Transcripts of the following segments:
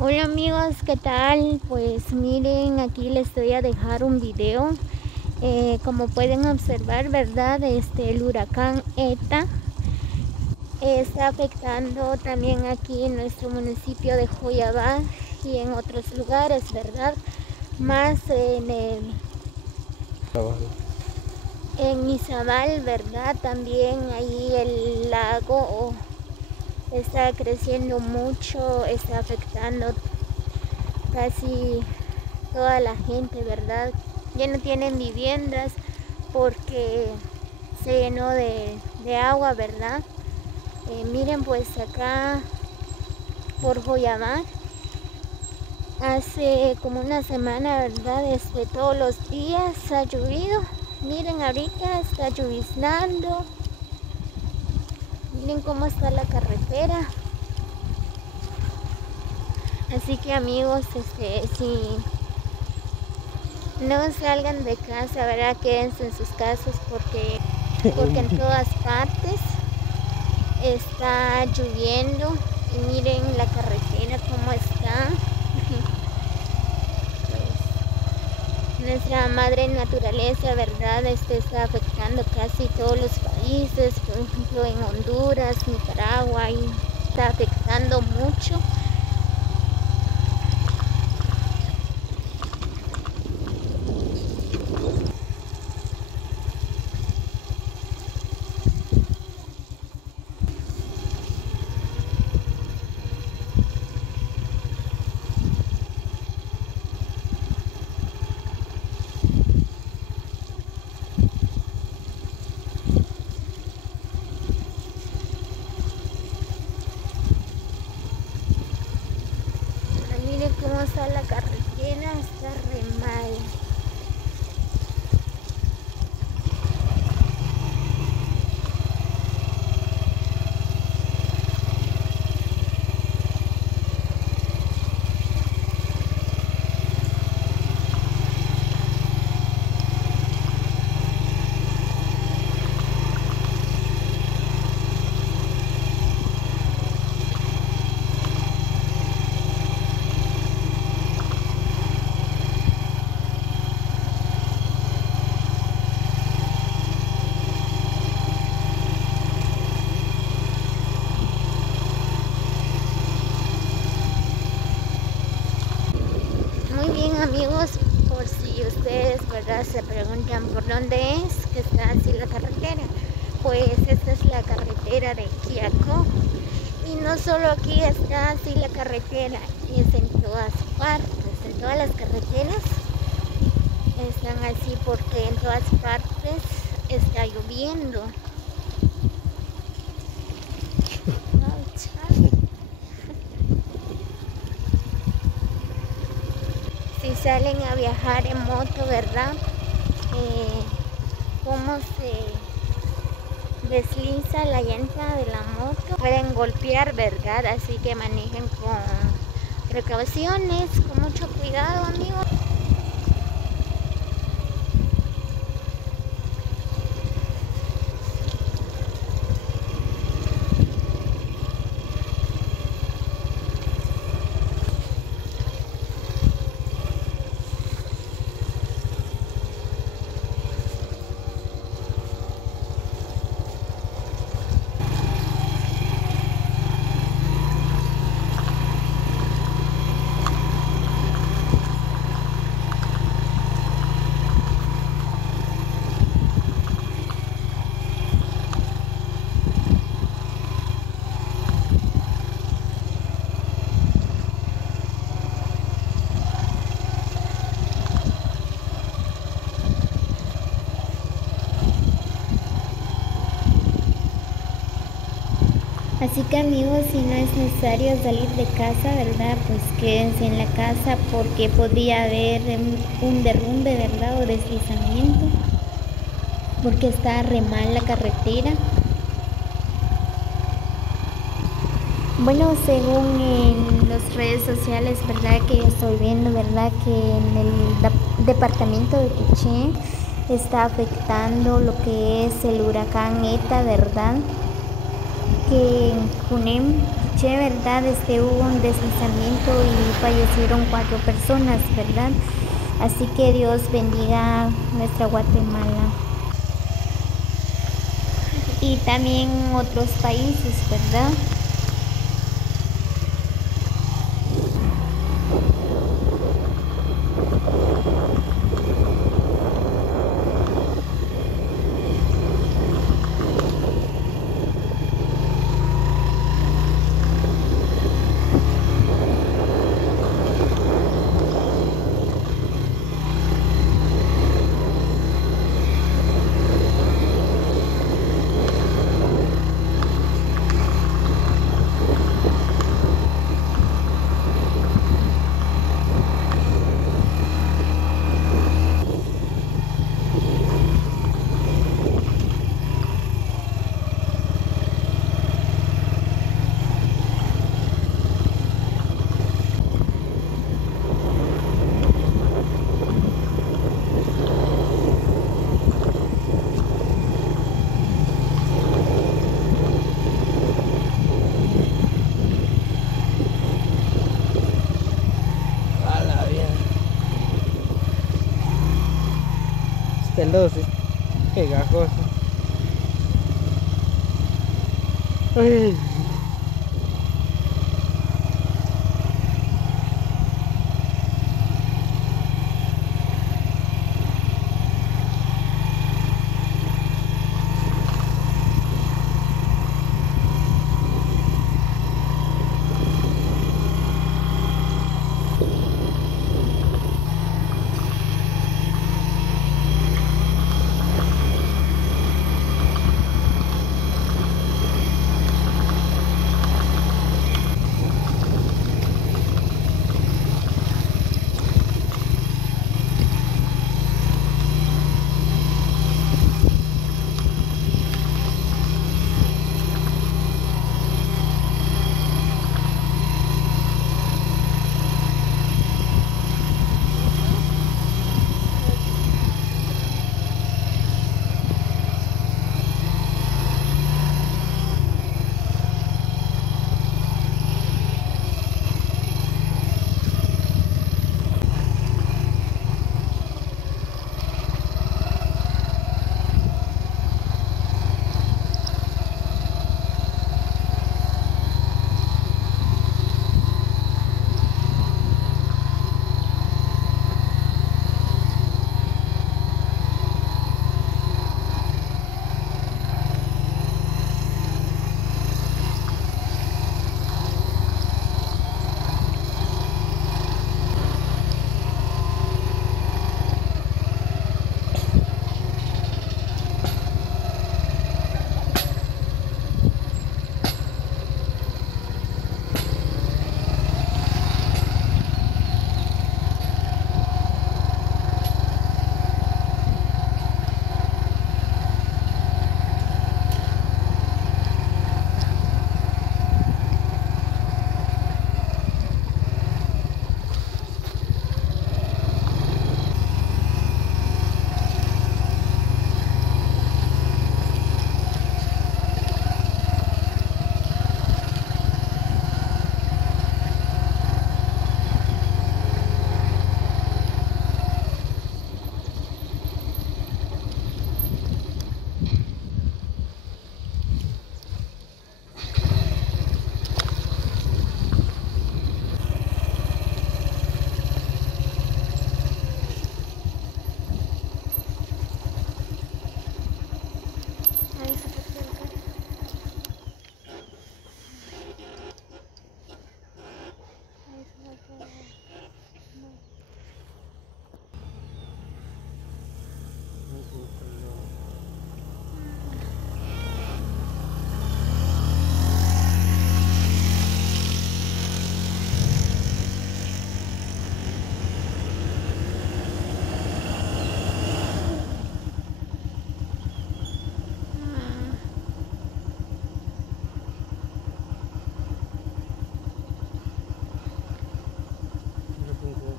Hola amigos, ¿qué tal? Pues miren, aquí les voy a dejar un video. Como pueden observar, ¿verdad? El huracán ETA está afectando también aquí en nuestro municipio de Joyabad y en otros lugares, ¿verdad? Más en Izabal, ¿verdad? También ahí el lago está creciendo mucho, está afectando casi toda la gente, ¿verdad? Ya no tienen viviendas porque se llenó de agua, ¿verdad? Miren, pues acá por Joyamar hace como una semana, ¿verdad? Todos los días ha llovido. Miren, ahorita está lloviznando. Miren cómo está la carretera. Así que amigos, si no salgan de casa, ¿verdad? Quédense en sus casas porque en todas partes está lloviendo. Y miren la carretera cómo está. Pues, nuestra madre naturaleza, ¿verdad? Está afectando casi todos los países, por ejemplo en Honduras, Nicaragua, y está afectando mucho. Miren cómo está la carretera, está re mal. Muy bien amigos, por si ustedes, ¿verdad?, se preguntan por dónde es que está así la carretera, pues esta es la carretera de Quiaco. Y no solo aquí está así la carretera, es en todas partes, en todas las carreteras están así porque en todas partes está lloviendo. Si salen a viajar en moto, ¿verdad? Cómo se desliza la llanta de la moto, pueden golpear, ¿verdad? Así que manejen con precauciones, con mucho cuidado amigos. Así que amigos, si no es necesario salir de casa, ¿verdad? Pues quédense en la casa porque podría haber un derrumbe, ¿verdad? O deslizamiento, porque está re mal la carretera. Bueno, según en las redes sociales, ¿verdad?, que estoy viendo, ¿verdad?, que en el departamento de Quiché está afectando lo que es el huracán ETA, ¿verdad?, que en Junem escuché, ¿verdad? Hubo un deslizamiento y fallecieron 4 personas, ¿verdad? Así que Dios bendiga nuestra Guatemala y también otros países, ¿verdad? Celoso, pegajoso. Ay.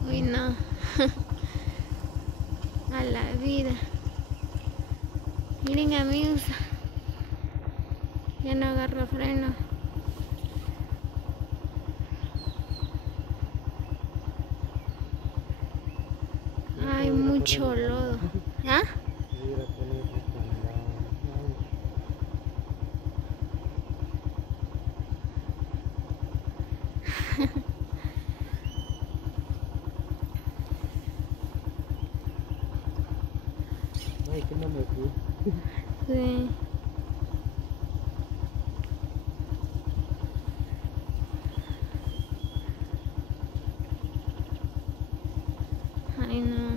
Uy, no. A la vida. Miren, amigos, ya no agarro freno. Hay mucho lodo. ¿Ah? Ay, que no me fui. Sí. Ay, no.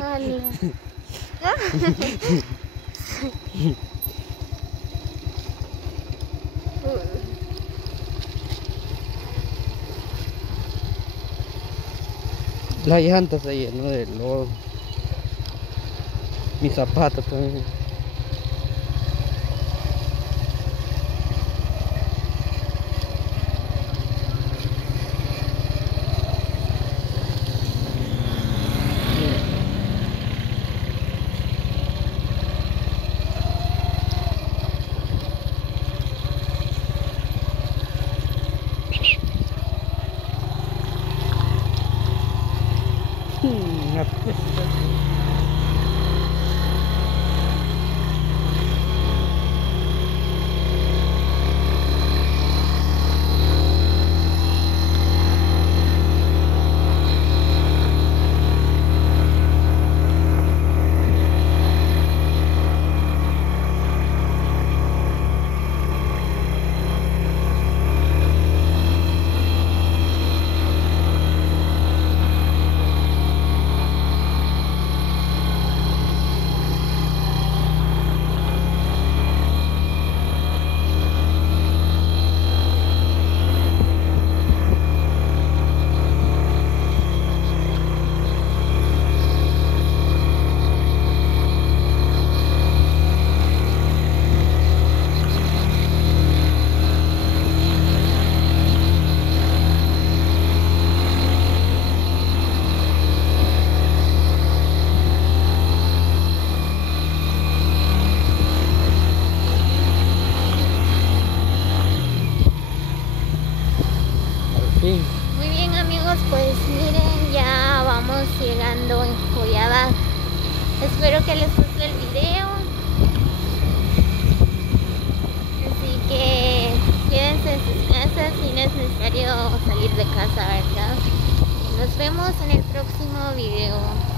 Vale. La llanta se llenó de lodo. Mis zapatos también. Sí. Muy bien, amigos, pues miren, ya vamos llegando en Joyabad. Espero que les guste el video. Así que quédense en sus casas si no es necesario salir de casa, ¿verdad? Nos vemos en el próximo video.